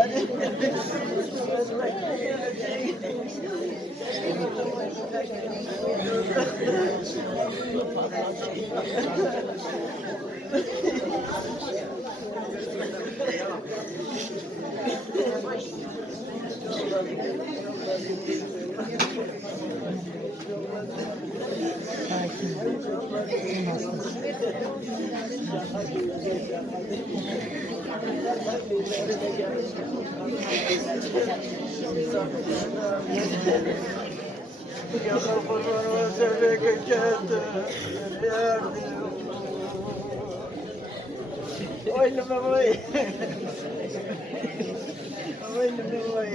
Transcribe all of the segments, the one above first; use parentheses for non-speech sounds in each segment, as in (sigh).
Sakin. Sakin. Oynama boy. Oynama boy.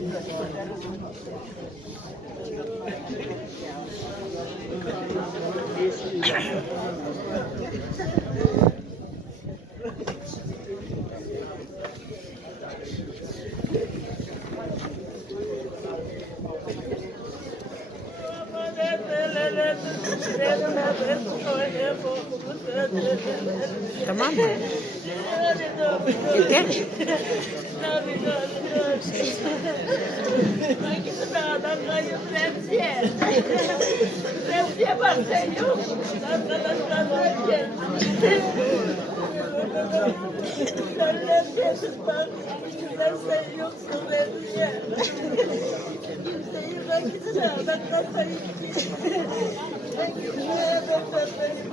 いただきます。Tamam mı? Yeter. Nasıl ben ablam benim alem alem Aman alem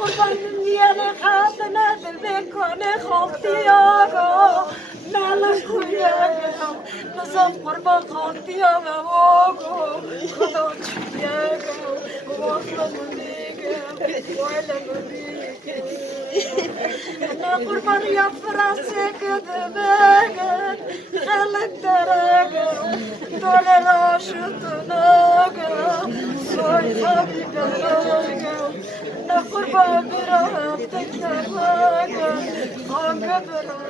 kurbanın diyene kadına dilbe kone khoftiyago Mala kuyago Nazam kurban Wakla mundigo Wala mundigo Na kurban yaprası kıdımıgın Kılık daragın Dole raşıtınagın Soy tabidaragın Na kurban bir hafta kırmagın Hangi bir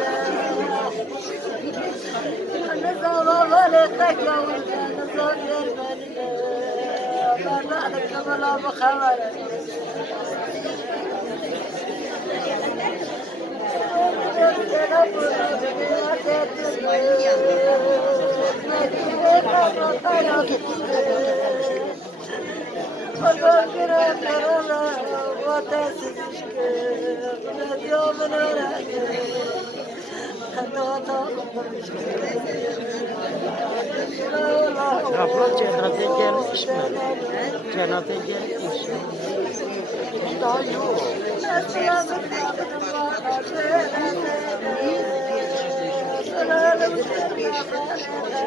نظام ولا خكا ولا نظام يربني فلا لك ولا بخبر وتسجل بلاد يوم الورق Το πρόβλημα είναι ότι η πρόσφατη δοκιμή είναι η εξαιρετική δοκιμή. Η πρόσφατη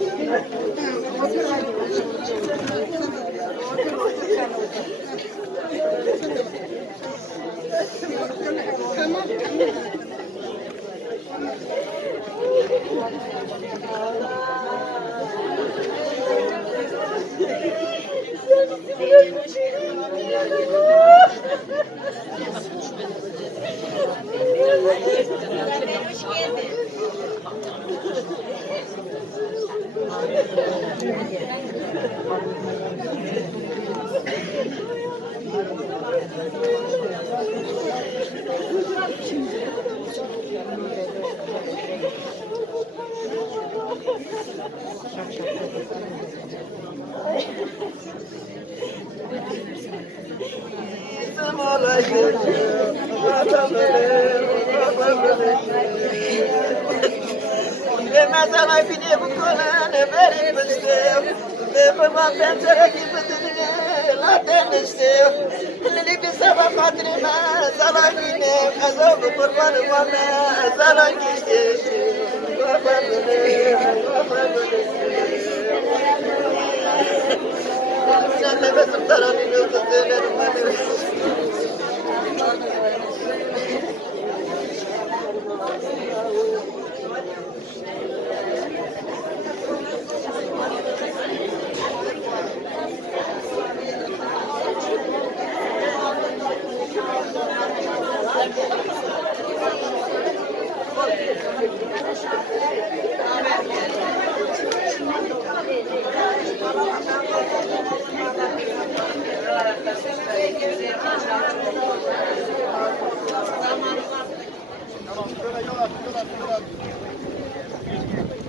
Thank you. Vermez ana bile bu kolene verin bizde. Yapamam ben sana gibisini laten Tamam, şöyle yol at, yol at, yol at.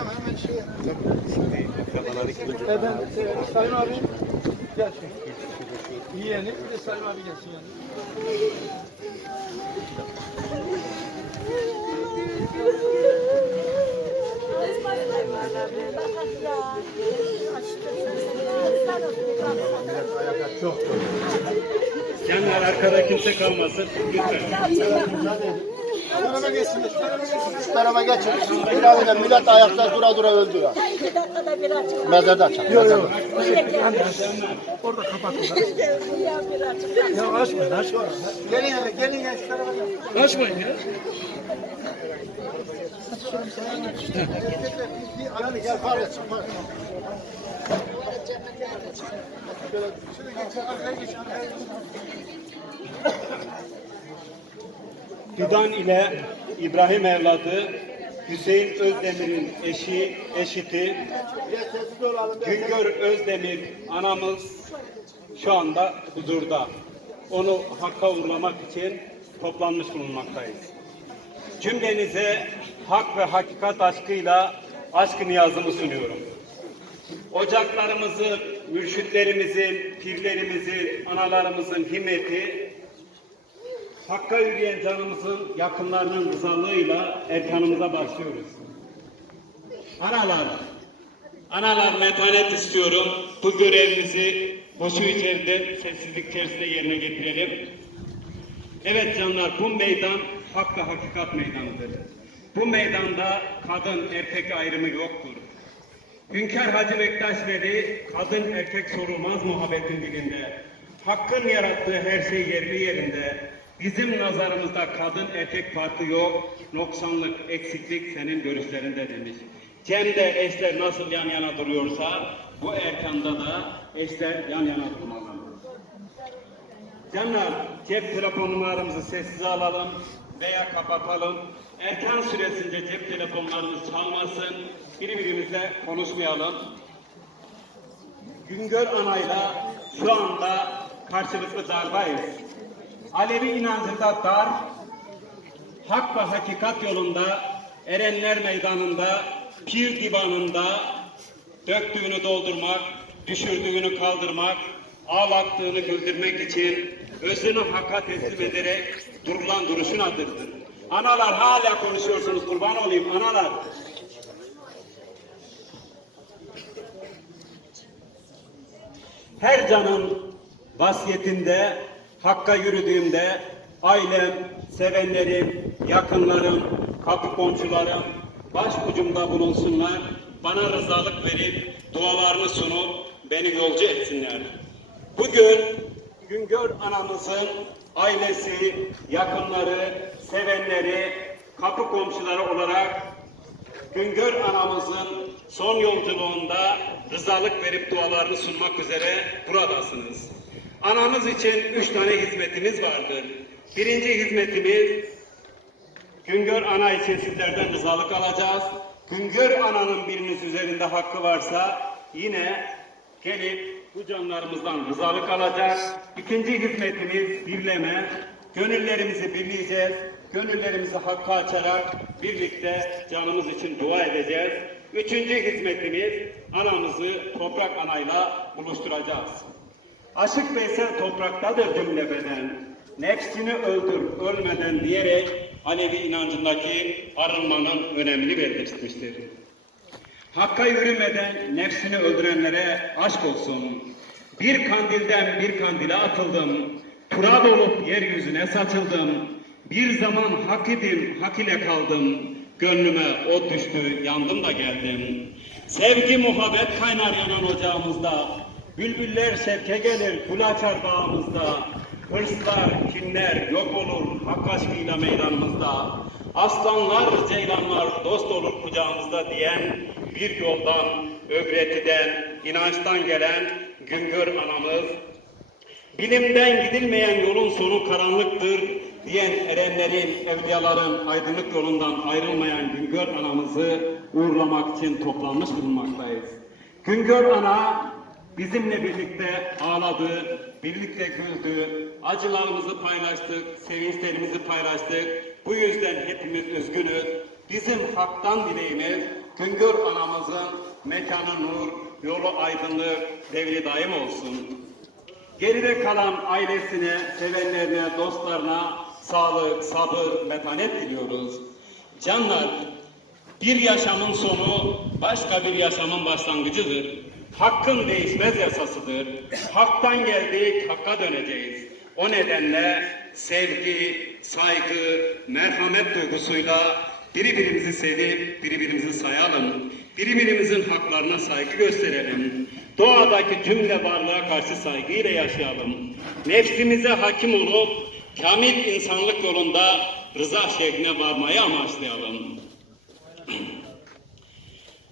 Hocam hemen şey Ben Sayın abi gelsin. Yeğeni bir de Sayın abi gelsin yani. Yanlar arkada kimse kalmasın. Lütfen. Şu tarafa geçin. Bilal'le millet ayakta dura dura öldü ya. İki dakikada bir açık. Mezarda açalım. Yok yok. Orada kapatın. Ya açmayın açmayın. Gelin hele gelin gel şu tarafa gel. Açmayın ya. Gel fare çık. fare. Şöyle geç, arkaya geç, arkaya geç. Fidan ile İbrahim evladı Hüseyin Özdemir'in eşi, eşiti. Güngör Özdemir anamız şu anda huzurda. Onu hakka uğurlamak için toplanmış bulunmaktayız. Cümlenize hak ve hakikat aşkıyla aşk niyazımı sunuyorum. Ocaklarımızın, mürşitlerimizin, pirlerimizin, analarımızın himmeti Hakka yürüyen canımızın yakınlarının rızalığıyla erkanımıza başlıyoruz. Analar, analar metanet istiyorum. Bu görevimizi boşu içeride, sessizlik içerisinde yerine getirelim. Evet canlar, bu meydan hakka hakikat meydanıdır. Bu meydanda kadın erkek ayrımı yoktur. Hünkar Hacı Bektaş Veli, kadın erkek sorulmaz muhabbetin dilinde. Hakkın yarattığı her şey yerli yerinde. Bizim nazarımızda kadın erkek farkı yok, noksanlık, eksiklik senin görüşlerinde demiş. Cem'de eşler nasıl yan yana duruyorsa, bu erkanda da eşler yan yana durmalı. Canlar, cep telefon numaramızı sessize alalım veya kapatalım. Erken süresince cep telefonlarımız çalmasın. Birbirimizle konuşmayalım. Güngör Ana'yla şu anda karşılıklı dardayız. Alevi inancında dar, hak ve hakikat yolunda, Erenler Meydanı'nda, Pir Divanı'nda döktüğünü doldurmak, düşürdüğünü kaldırmak, ağlattığını güldürmek için özünü hakka teslim ederek durulan duruşun adıdır. Analar hala konuşuyorsunuz kurban olayım analar. Her canın vasiyetinde, hakka yürüdüğümde ailem, sevenlerim, yakınlarım, kapı komşularım baş ucumda bulunsunlar, bana rızalık verip dualarını sunup beni yolcu etsinler. Bugün Güngör anamızın ailesi, yakınları, sevenleri, kapı komşuları olarak Güngör anamızın son yolculuğunda rızalık verip dualarını sunmak üzere buradasınız. Anamız için üç tane hizmetimiz vardır. Birinci hizmetimiz Güngör ana için sizlerden rızalık alacağız. Güngör ananın biriniz üzerinde hakkı varsa yine gelip bu canlarımızdan rızalık alacak. İkinci hizmetimiz birleme. Gönüllerimizi birleyeceğiz. Gönüllerimizi hakka açarak birlikte canımız için dua edeceğiz. Üçüncü hizmetimiz anamızı toprak anayla buluşturacağız. Aşık Veysel topraktadır cümle beden. Nefsini öldür ölmeden diyerek Alevi inancındaki arınmanın önemini belirtmiştir. Hakka yürümeden nefsini öldürenlere aşk olsun. Bir kandilden bir kandile atıldım. Turab olup yeryüzüne saçıldım. Bir zaman hak idim, hak ile kaldım. Gönlüme o düştü, yandım da geldim. Sevgi muhabbet kaynar yanan ocağımızda. Bülbüller şevke gelir, gül açar bağımızda. Hırslar, kinler yok olur hak aşkıyla meydanımızda. Aslanlar, ceylanlar dost olur kucağımızda diyen bir yoldan, öğretiden, inançtan gelen Güngör anamız Bilimden gidilmeyen yolun sonu karanlıktır diyen erenlerin, evliyaların aydınlık yolundan ayrılmayan Güngör anamızı uğurlamak için toplanmış bulunmaktayız. Güngör ana bizimle birlikte ağladı, birlikte güldü, acılarımızı paylaştık, sevinçlerimizi paylaştık. Bu yüzden hepimiz üzgünüz. Bizim haktan dileğimiz Güngör anamızın mekanı nur, yolu aydınlık, devri daim olsun. Geride kalan ailesine, sevenlerine, dostlarına sağlık, sabır, metanet diliyoruz. Canlar, bir yaşamın sonu başka bir yaşamın başlangıcıdır. Hakkın değişmez yasasıdır. Haktan geldik, hakka döneceğiz. O nedenle sevgi, saygı, merhamet duygusuyla birbirimizi sevip birbirimizi sayalım. Birbirimizin haklarına saygı gösterelim. Doğadaki cümle varlığa karşı saygıyla yaşayalım. Nefsimize hakim olup kamil insanlık yolunda rıza şehrine varmayı amaçlayalım.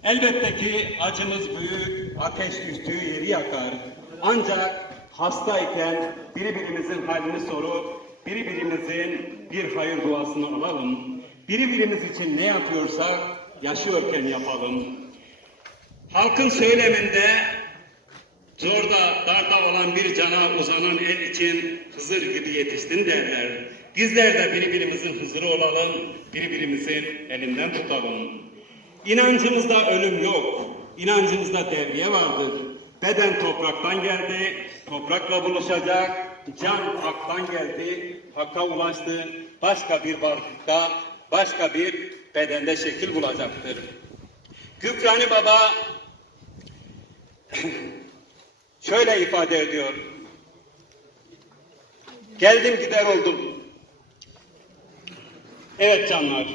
Elbette ki acımız büyük, ateş düştüğü yeri yakar. Ancak hastayken birbirimizin halini sorup birbirimizin bir hayır duasını alalım. Birbirimiz için ne yapıyorsak yaşıyorken yapalım. Halkın söyleminde zorda darda olan bir cana uzanan el için Hızır gibi yetiştin derler. Bizler de birbirimizin Hızırı olalım, birbirimizin elinden tutalım. İnancımızda ölüm yok, inancımızda devriye vardır. Beden topraktan geldi, toprakla buluşacak, can haktan geldi, Hakka ulaştı. Başka bir varlıkta, başka bir bedende şekil bulacaktır. Gükrani Baba (coughs) şöyle ifade ediyor. Geldim gider oldum. Evet canlar.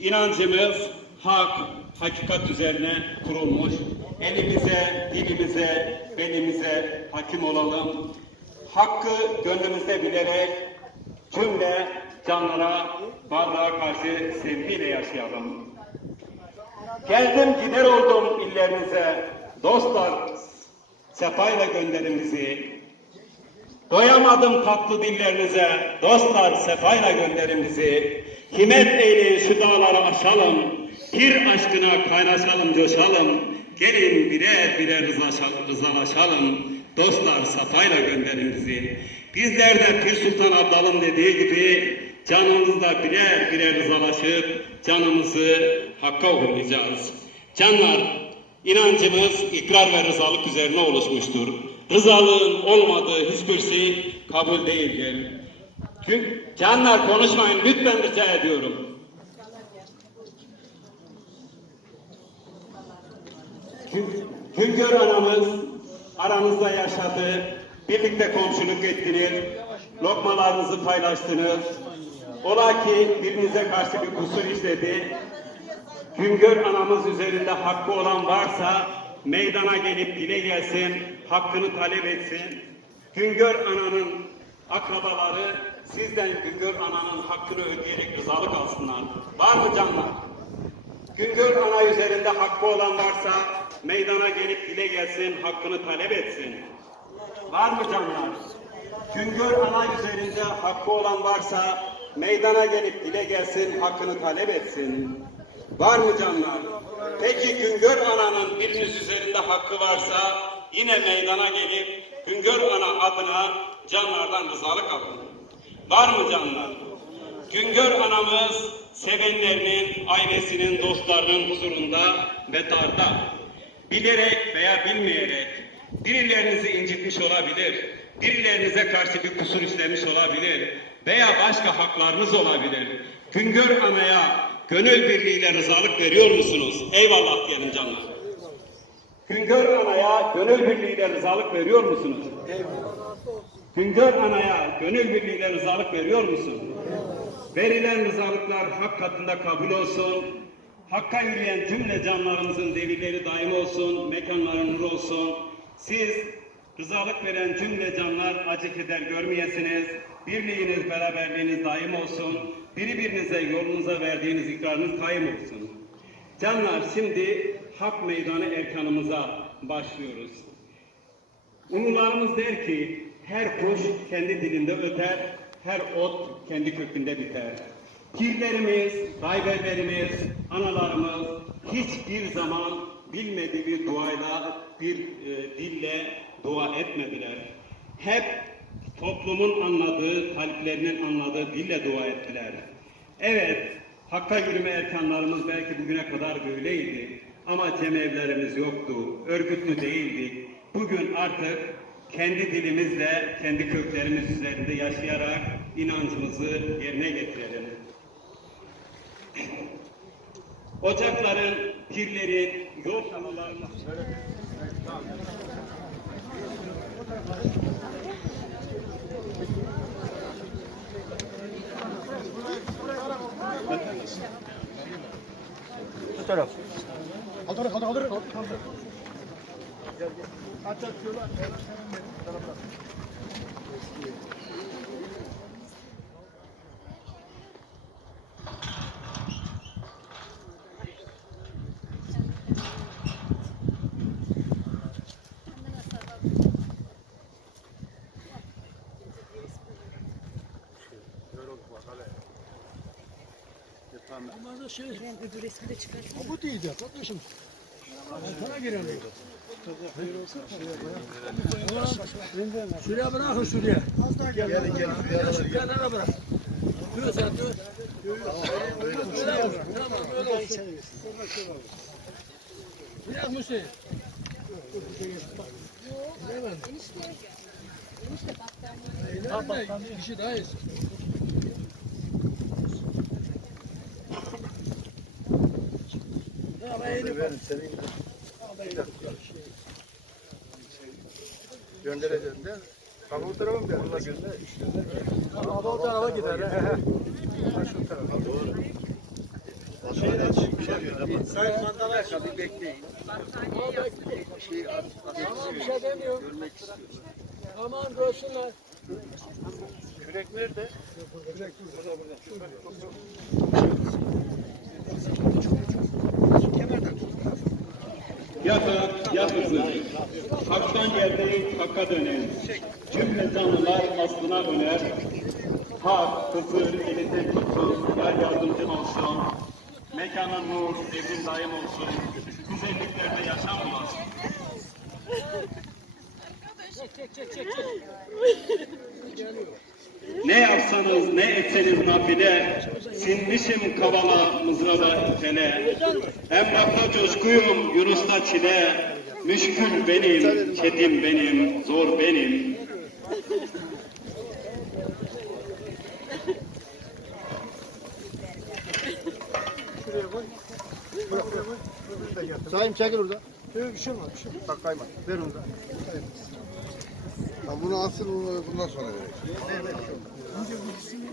İnancımız hak, hakikat üzerine kurulmuş. Elimize, dilimize, belimize hakim olalım. Hakkı gönlümüzde bilerek cümle canlara, varlığa karşı sevgiyle yaşayalım. Geldim gider oldum illerinize. Dostlar sefayla gönderin bizi. Doyamadım tatlı dillerinize. Dostlar sefayla gönderin bizi. Himmet eyleyin şu dağları aşalım. Pir aşkına kaynaşalım coşalım. Gelin birer birer rızalaşalım. Dostlar safayla gönderin bizi. Bizler de Pir Sultan Abdal'ın dediği gibi canımızda birer birer rızalaşıp canımızı hakka uğurlayacağız. Canlar İnancımız ikrar ve rızalık üzerine oluşmuştur. Rızalığın olmadığı hiçbir şey kabul değildir. Çünkü canlar konuşmayın lütfen rica ediyorum. Güngör anamız aranızda yaşadı. Birlikte komşuluk ettiniz. Lokmalarınızı paylaştınız. Ola ki birinize karşı bir kusur işledi. Güngör anamız üzerinde hakkı olan varsa meydana gelip dile gelsin, hakkını talep etsin. Güngör ananın akrabaları sizden Güngör ananın hakkını ödeyerek rızalık alsınlar. Var mı canlar? Güngör ana üzerinde hakkı olan varsa meydana gelip dile gelsin, hakkını talep etsin. Var mı canlar? Güngör ana üzerinde hakkı olan varsa meydana gelip dile gelsin, hakkını talep etsin. Var mı canlar? Peki Güngör ananın biriniz üzerinde hakkı varsa yine meydana gelip Güngör ana adına canlardan rızalık alın. Var mı canlar? Güngör anamız sevenlerinin, ailesinin, dostlarının huzurunda ve darda bilerek veya bilmeyerek birilerinizi incitmiş olabilir, birilerinize karşı bir kusur işlemiş olabilir veya başka haklarınız olabilir. Güngör anaya gönül birliğiyle rızalık veriyor musunuz? Eyvallah diyelim canlar. Güngör anaya gönül birliğiyle rızalık veriyor musunuz? Güngör anaya gönül birliğiyle rızalık veriyor musun? Verilen rızalıklar hak katında kabul olsun. Hakka yürüyen cümle canlarımızın devirleri daim olsun, mekanları nur olsun. Siz rızalık veren cümle canlar acı keder görmeyesiniz. Birliğiniz, beraberliğiniz daim olsun. Birbirinize yolunuza verdiğiniz ikrarınız kaim olsun. Canlar şimdi hak meydanı erkanımıza başlıyoruz. Ulularımız der ki her kuş kendi dilinde öter, her ot kendi kökünde biter. Pirlerimiz, rayberlerimiz, analarımız hiçbir zaman bilmediği bir duayla, bir e, dille dua etmediler. Hep toplumun anladığı, kalplerinin anladığı dille dua ettiler. Evet, Hakka yürüme erkanlarımız belki bugüne kadar böyleydi. Ama cemevlerimiz yoktu, örgütlü değildik. Bugün artık kendi dilimizle, kendi köklerimiz üzerinde yaşayarak inancımızı yerine getirelim. Ocakların, pirlerin, yol kamularının... Kaldır, kaldır, kaldır. kaldır. Aç, aç, şöyle. Bu değil ya kardeşim. Sana girelim. Şuraya bırakın şuraya. Gelin gelin. Kenara bırak. Dur sen dur. Tamam, tamam, öyle olsun. Bırak Hüseyin. Bir şey daha yesin. Göndereceğim de. Kamu tarafa mı Bununla gönder. Abi o tarafa gider. he, he. Sayın mandala bir bekleyin. Tamam bir şey demiyorum. Aman görsünler. Kürek nerede? Yatak, yatırsın. Haktan geldiği hakka döner. Cümle canlılar aslına öner. Hak, kısır, elinde tutsun, yar yardımcın olsun. Mekana nur, evin daim olsun. Güzelliklerde yaşam bulasın. Ne yapsanız ne etseniz nafile, sinmişim kavala mızrada itene. Emrah'ta coşkuyum, Yunus'ta çile, müşkül benim, çetin benim, zor benim. Sayın çekil orada. Yok bir şey olmaz. Bir şey olmaz. Bak kayma. Ver onu da. Ya bunu asıl bunu bundan sonra verecek. Şimdi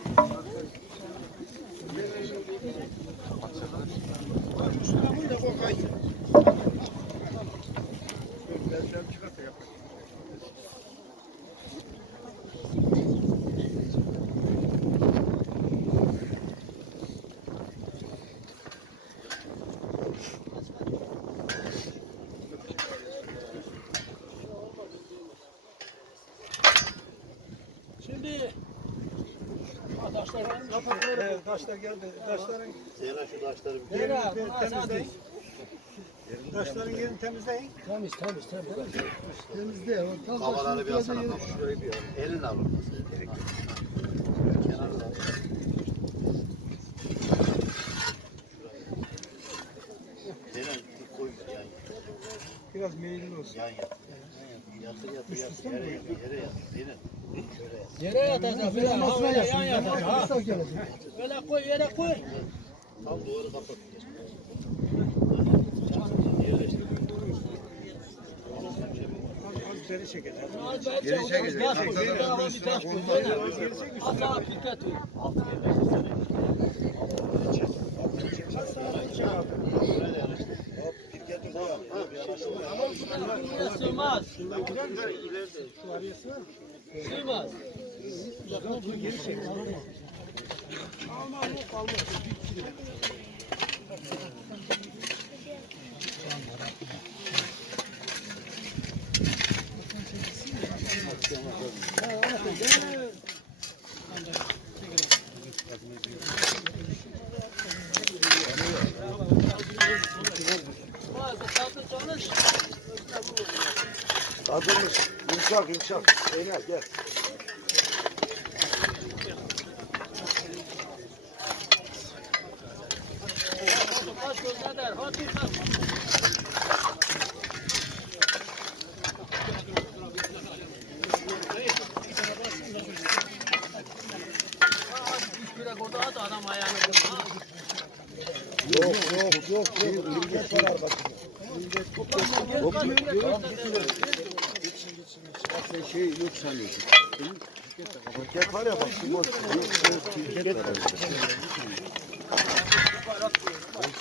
Taşlar geldi. Taşların Zeyla şu taşları bir Yere al, yerini buna sağ temizleyin. Taşların yerini temizleyin. Temiz temiz temiz. Temizle. Havaları bir alsana baba. Şurayı bir al. Elini al. Kenarda. Zeyla bir koy yan Biraz meyilli olsun. yan yat. Yatır yatır yatır. Yere yat. Yere yat. Zeyla. Yere yatacak. Böyle öyle yan yatacak. Ha. Öyle koy yere koy. Tam duvarı kapat. Geri belki Geri çekecek. Bir taş koy. Böyle. Daha dikkat et. Buraya sığmaz. Sığmaz. Bazı tatlı çalış. Adımız yumuşak yumuşak. Zeynel gel. Kaç göz eder. Hadi kaç. Kürek orada at adam ayağını vurur, ha. Yok yok yok yok. Millet var arkasında. Gel kaç kürek göster. Sen şey yok sanıyorsun. Şirket var ya bak şu boş. Yok yok şirket var. Tamam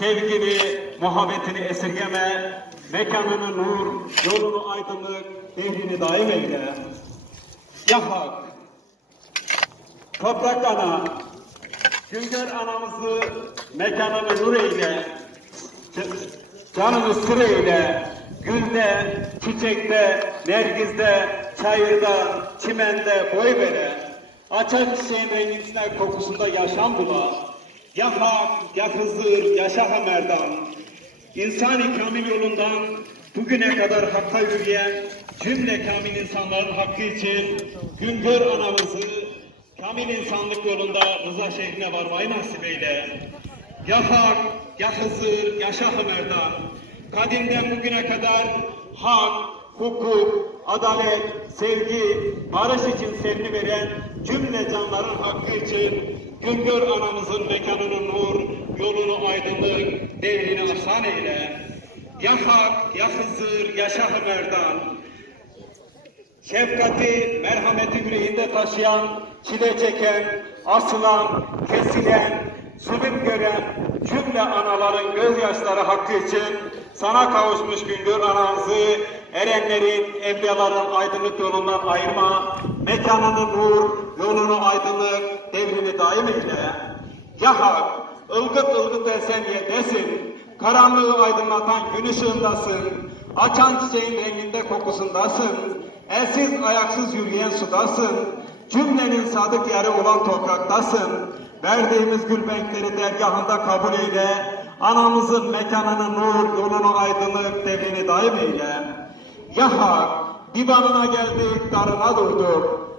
Sevgini, muhabbetini esirgeme, mekanını nur, yolunu aydınlık, devrini daim eyle. Ya Hak, Toprak ana, Güngör anamızı mekanını nur eyle, canımız sır eyle, gülde, çiçekte, nergizde, çayırda, çimende boy vere. Açar çiçeğin rengisine kokusunda yaşam bula. Ya Hak, ya Hızır, yaşa ha Merdan. İnsani kamil yolundan bugüne kadar hakka yürüyen cümle kamil insanların hakkı için Güngör anamızı kamil insanlık yolunda rıza şehrine varmayı nasip eyle. Ya Hak, ya Hızır, ya Şah-ı Merdan. Kadimden bugüne kadar hak, hukuk, adalet, sevgi, barış için sevgi veren cümle canların hakkı için Güngör anamızın mekanını nur, yolunu aydınlık, devrini asan eyle. Ya Hak, ya Hızır, ya Şah-ı Merdan. Şefkati, merhameti yüreğinde taşıyan, çile çeken, asılan, kesilen, zulüm gören cümle anaların gözyaşları hakkı için sana kavuşmuş Güngör anamızı erenlerin, evliyaların aydınlık yolundan ayırma, mekanını nur, yolunu aydınlık, devrini daim eyle. Ya Hak, ılgıt ılgıt esen yerdesin, karanlığı aydınlatan gün ışığındasın, açan çiçeğin renginde kokusundasın, elsiz ayaksız yürüyen sudasın, cümlenin sadık yarı olan topraktasın, verdiğimiz gül renkleri dergahında kabul eyle, anamızın mekanını nur, yolunu aydınlık, devrini daim eyle. Ya Hak, divanına geldik, darına durduk,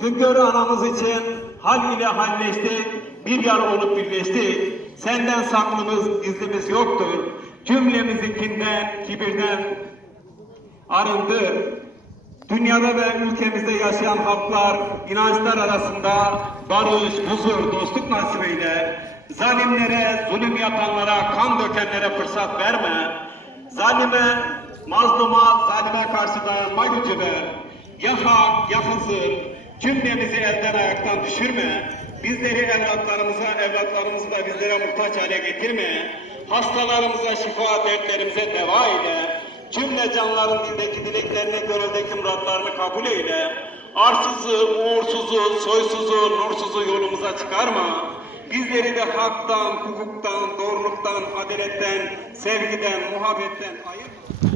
Güngör anamız için hal ile halleştik, bir yar olup birleştik. Senden saklımız, gizlimiz yoktur. Cümlemizinkinden, kibirden arındır. Dünyada ve ülkemizde yaşayan halklar, inançlar arasında barış, huzur, dostluk nasip eyle. Zalimlere, zulüm yapanlara, kan dökenlere fırsat verme. Zalime, mazluma, zalime karşı dayanma gücü ver. Ya Hak, cümlemizi elden ayaktan düşürme. Bizleri evlatlarımıza, evlatlarımızı da bizlere muhtaç hale getirme. Hastalarımıza şifa, dertlerimize deva ile. Cümle canların dildeki dileklerini, gönüldeki muratlarını kabul eyle. Arsızı, uğursuzu, soysuzu, nursuzu yolumuza çıkarma. Bizleri de haktan, hukuktan, doğruluktan, adaletten, sevgiden, muhabbetten ayırma.